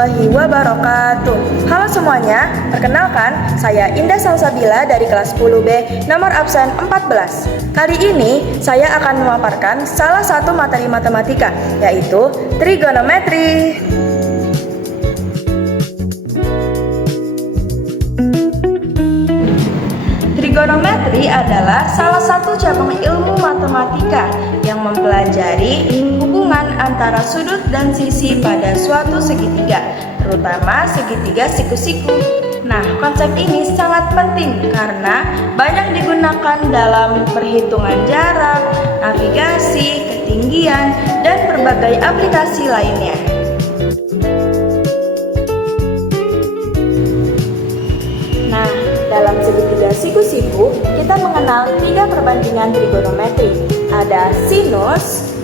warahmatullahi wabarakatuh. Halo semuanya, perkenalkan saya Indah Salsabila dari kelas 10B nomor absen 14. Kali ini saya akan memaparkan salah satu materi matematika, yaitu trigonometri. Trigonometri adalah salah satu cabang ilmu matematika yang mempelajari hubungan antara sudut dan sisi pada suatu segitiga, terutama segitiga siku-siku. Nah, konsep ini sangat penting karena banyak digunakan dalam perhitungan jarak, navigasi, ketinggian, dan berbagai aplikasi lainnya. Nah, dalam segitiga siku-siku, kita mengenal 3 perbandingan trigonometri. Ada sinus,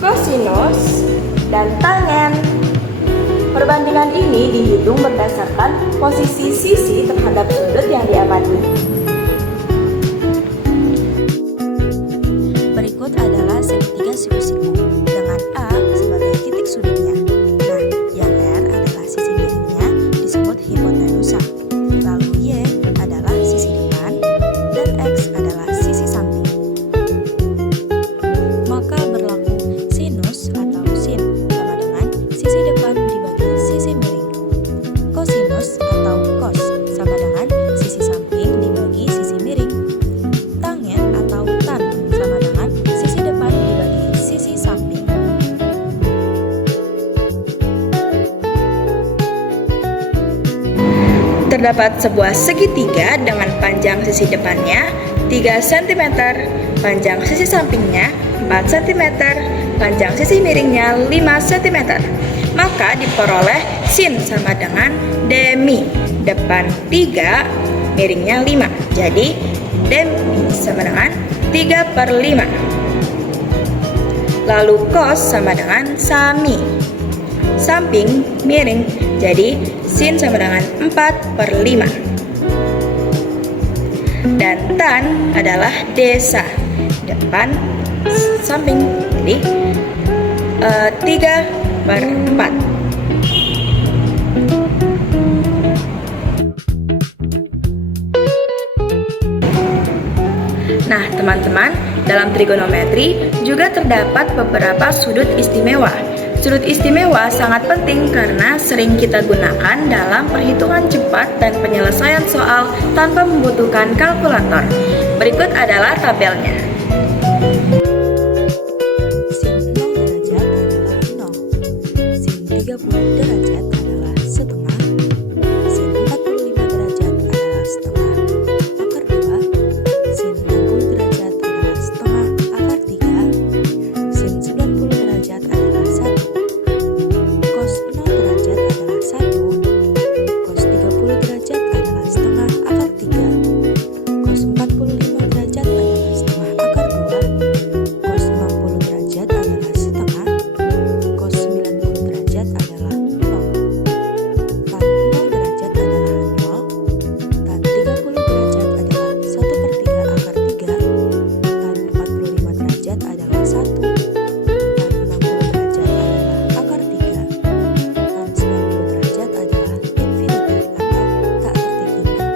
kosinus, dan tangen. Perbandingan ini dihitung berdasarkan posisi sisi terhadap sudut yang diamati. Berikut adalah segitiga siku-siku dengan A sebagai titik sudutnya. Nah, yang R adalah sisi miringnya disebut hipotenusa. Lalu Y adalah sisi depan dan X adalah sisi samping. Maka berlaku sinus atau sin sama dengan sisi depan dibagi sisi miring. Kosinus atau cos sama dengan sisi samping dibagi sisi miring. Tangen atau tan sama dengan sisi depan dibagi sisi samping. Terdapat sebuah segitiga dengan panjang sisi depannya 3 cm, panjang sisi sampingnya 4 cm, panjang sisi miringnya 5 cm. Maka diperoleh sin sama dengan demi, depan 3, miringnya 5. Jadi demi sama dengan 3/5. Lalu cos sama dengan sami, samping miring, jadi sin sama dengan 4/5. Dan tan adalah desa, depan samping, jadi 3/4. Nah teman-teman, dalam trigonometri juga terdapat beberapa sudut istimewa. Sudut istimewa sangat penting karena sering kita gunakan dalam perhitungan cepat dan penyelesaian soal tanpa membutuhkan kalkulator. Berikut adalah tabelnya. Sin 0 derajat adalah 0. Sin 30 derajat adalah setengah. Sin 45 derajat adalah setengah akar 2. Sin 60 derajat adalah setengah akar 3. Sin 90 derajat adalah 1. Cos 0 derajat adalah 1. Cos 30 derajat adalah setengah akar 3. Cos 45 derajat adalah setengah akar 2. Cos 60 derajat adalah setengah. Cos 90 derajat adalah 0. Tan 0 derajat adalah 0. Tan 30 derajat adalah 1/3 akar 3. Tan 45 derajat adalah 1. Tan 60 derajat adalah akar 3. Tan 90 derajat adalah infinity atau tak terhingga.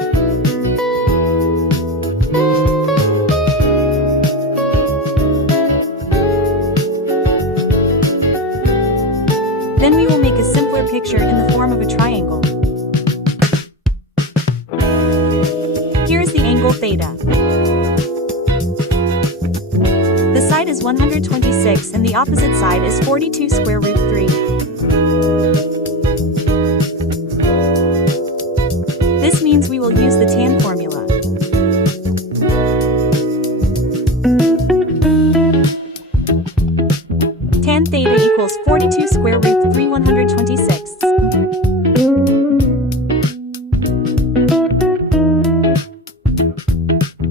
Then we will make a simpler picture in the form of a triangle. Here is the angle theta. The side is 126 and the opposite side is 42 square root 3. This means we will use the tan formula. Tan theta equals 42 square root 3 126.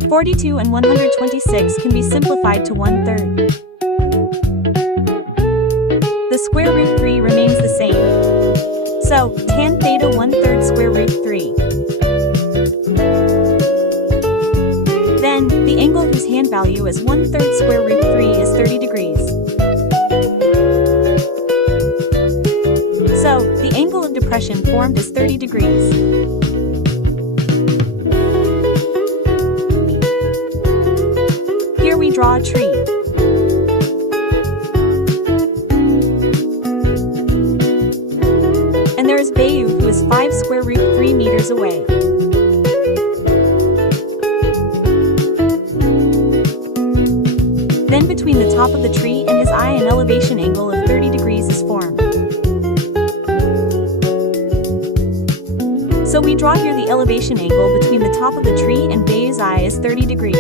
(42) and 126 can be simplified to 1/3. The square root 3 remains the same. So, tan theta 1/3 square root 3. Then, the angle whose hand value is 1/3 square root 3 is 30 degrees. So, the angle depression formed as 30 degrees. Here we draw a tree. And there is Bayou, who is 5 square root 3 meters away. Then between the top of the tree and his eye an elevation angle of 30 degrees is formed. So we draw here the elevation angle between the top of the tree and Bayou's eye is 30 degrees.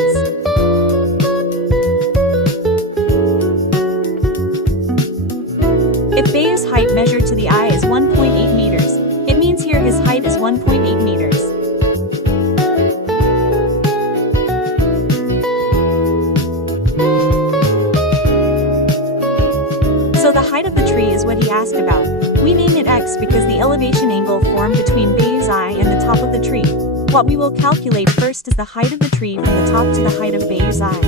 If Bayou's height measured to the eye is 1.8 meters, it means here his height is 1.8 meters. So the height of the tree is what he asked about. We name it x because the elevation angle formed between Bayou's eye and the top of the tree. What we will calculate first is the height of the tree from the top to the height of Bayou's eye.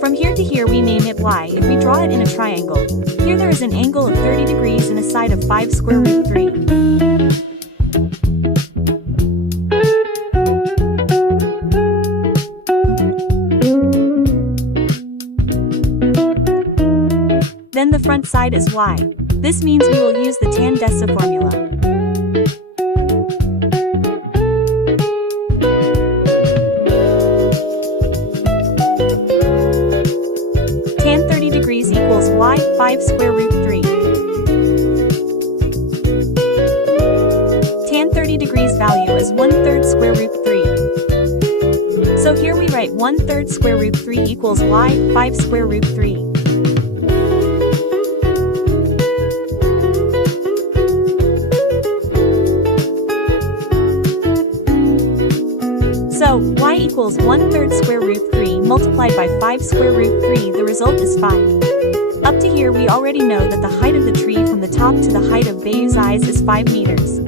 From here to here we name it y if we draw it in a triangle. Here there is an angle of 30 degrees and a side of 5 square root 3. Then the front side is y. This means we will use the tan desa formula. Tan 30 degrees equals y, 5 square root 3. Tan 30 degrees value is 1/3 square root 3. So here we write 1/3 square root 3 equals y, 5 square root 3. So, y equals 1/3 square root 3 multiplied by 5 square root 3, the result is 5. Up to here we already know that the height of the tree from the top to the height of Bayou's eyes is 5 meters.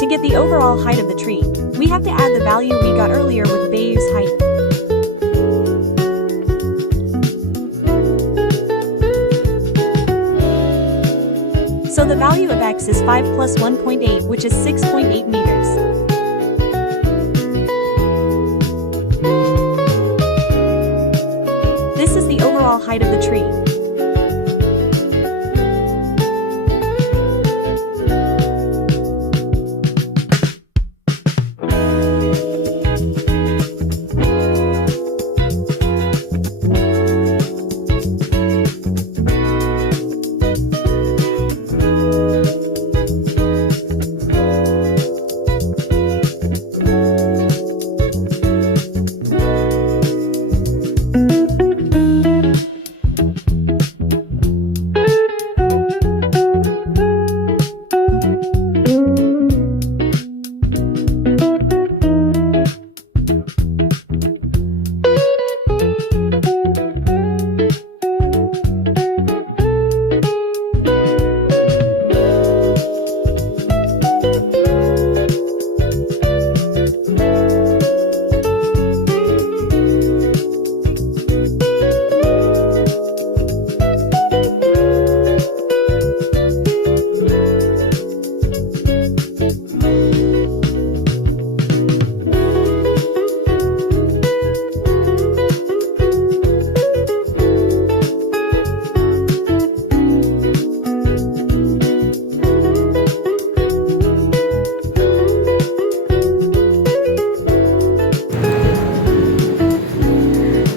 To get the overall height of the tree, we have to add the value we got earlier with Bayou's height. So the value of x is 5 plus 1.8, which is 6.8 meters. This is the overall height of the tree.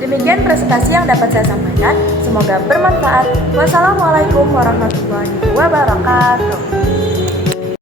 Demikian presentasi yang dapat saya sampaikan. Semoga bermanfaat. Wassalamualaikum warahmatullahi wabarakatuh.